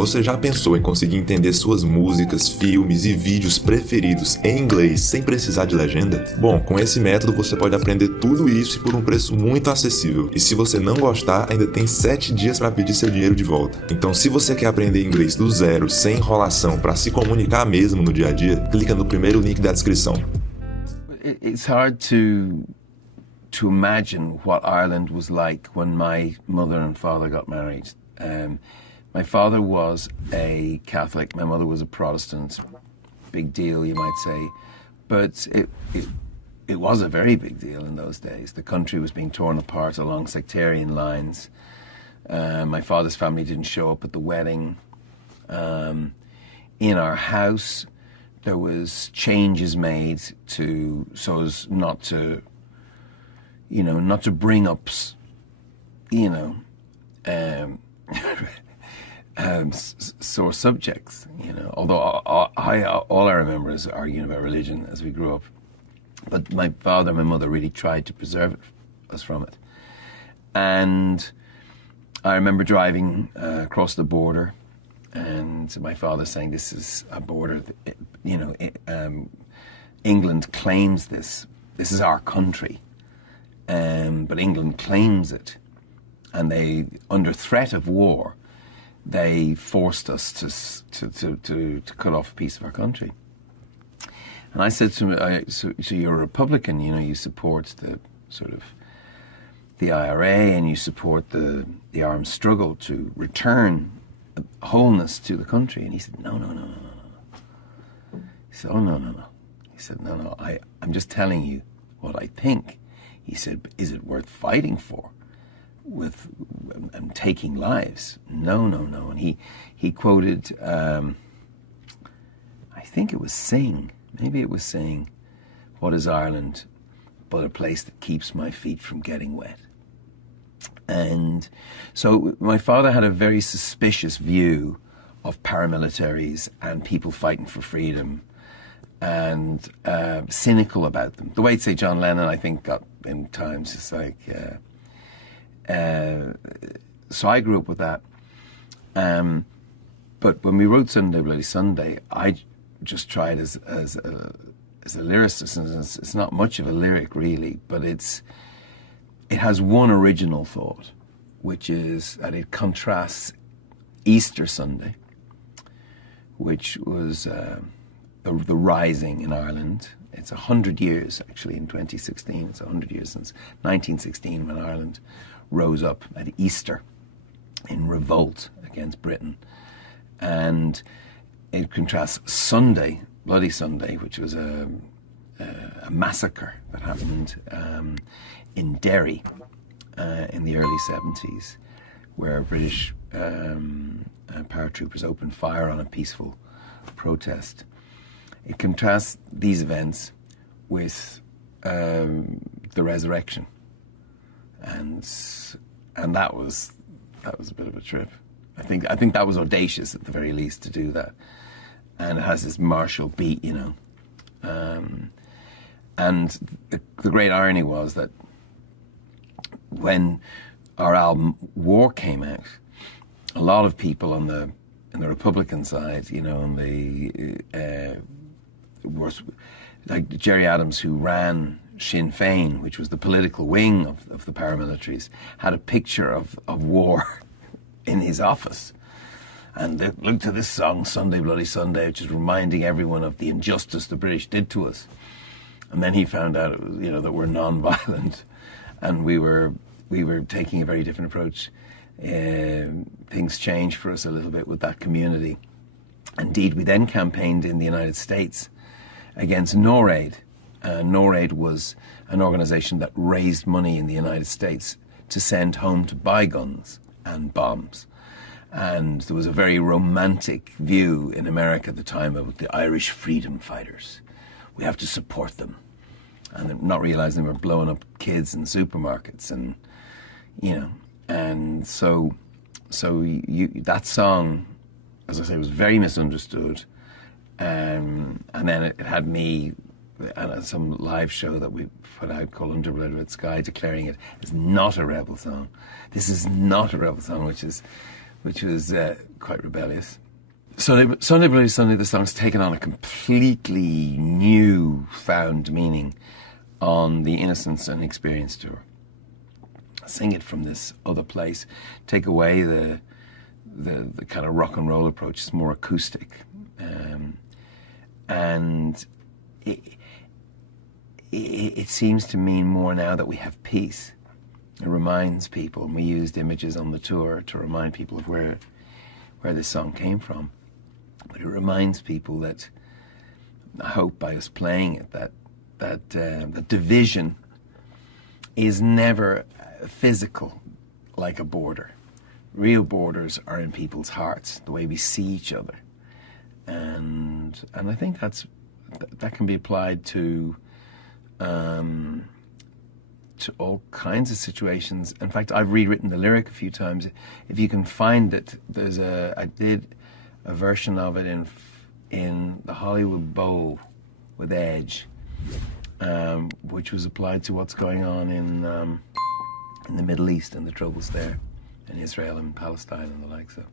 Você já pensou em conseguir entender suas músicas, filmes e vídeos preferidos em inglês sem precisar de legenda? Bom, com esse método você pode aprender tudo isso e por um preço muito acessível. E se você não gostar, ainda tem 7 dias para pedir seu dinheiro de volta. Então, se você quer aprender inglês do zero, sem enrolação, para se comunicar mesmo no dia a dia, clica no primeiro link da descrição. It's hard to imagine what Ireland was like when my mother and father got married. My father was a Catholic, my mother was a Protestant. Big deal, you might say. But it was a very big deal in those days. The country was being torn apart along sectarian lines. My father's family didn't show up at the wedding. In our house, there was changes made so as not to, not to bring up, sore subjects, although all I remember is arguing about religion as we grew up. But my father and my mother really tried to preserve us from it. And I remember driving across the border and my father saying, this is a border, England claims this is our country, but England claims it. And they, under threat of war, they forced us to cut off a piece of our country. And I said to him, so you're a Republican, you support the IRA and you support the armed struggle to return wholeness to the country. And he said, no. He said, oh, no. He said, no, I'm just telling you what I think. He said, is it worth fighting for? And taking lives? No. And he quoted, I think it was Sing. Maybe it was Sing, what is Ireland but a place that keeps my feet from getting wet? And so my father had a very suspicious view of paramilitaries and people fighting for freedom and cynical about them. The way, say, John Lennon, I think, got in times, it's like... so I grew up with that. But when we wrote Sunday Bloody Sunday, I just tried as a lyricist, and it's not much of a lyric really, but it has one original thought, which is that it contrasts Easter Sunday, which was the rising in Ireland. It's 100 years, actually, in 2016. It's 100 years since 1916 when Ireland rose up at Easter in revolt against Britain. And it contrasts Sunday, Bloody Sunday, which was a massacre that happened in Derry in the early 70s, where British paratroopers opened fire on a peaceful protest. It contrasts these events with the resurrection. And that was a bit of a trip. I think that was audacious at the very least to do that. And it has this martial beat, And the great irony was that when our album War came out, a lot of people on the Republican side, on the was like Jerry Adams, who ran Sinn Féin, which was the political wing of the paramilitaries, had a picture of war in his office. And they looked at this song, Sunday Bloody Sunday, which is reminding everyone of the injustice the British did to us. And then he found out, that we're non-violent, and we were taking a very different approach. Things changed for us a little bit with that community. Indeed, we then campaigned in the United States against NORAID. NORAID was an organization that raised money in the United States to send home to buy guns and bombs. And there was a very romantic view in America at the time of the Irish freedom fighters. We have to support them. And not realizing they were blowing up kids in supermarkets. And, and so that song, as I say, was very misunderstood. And then it had me at some live show that we put out called Under Blood Red Sky, declaring it as not a rebel song. This is not a rebel song, which is which was quite rebellious. Sunday Bloody Sunday, the song's taken on a completely new found meaning on the Innocence and Experience tour. Sing it from this other place, take away the kind of rock and roll approach. It's more acoustic, and it seems to mean more now that we have peace. It reminds people, and we used images on the tour to remind people of where this song came from. But it reminds people that, I hope by us playing it, that division is never physical like a border. Real borders are in people's hearts, the way we see each other, and I think that can be applied to all kinds of situations. In fact, I've rewritten the lyric a few times. If you can find it, I did a version of it in the Hollywood Bowl with Edge, which was applied to what's going on in the Middle East and the troubles there, in Israel and Palestine and the like. So.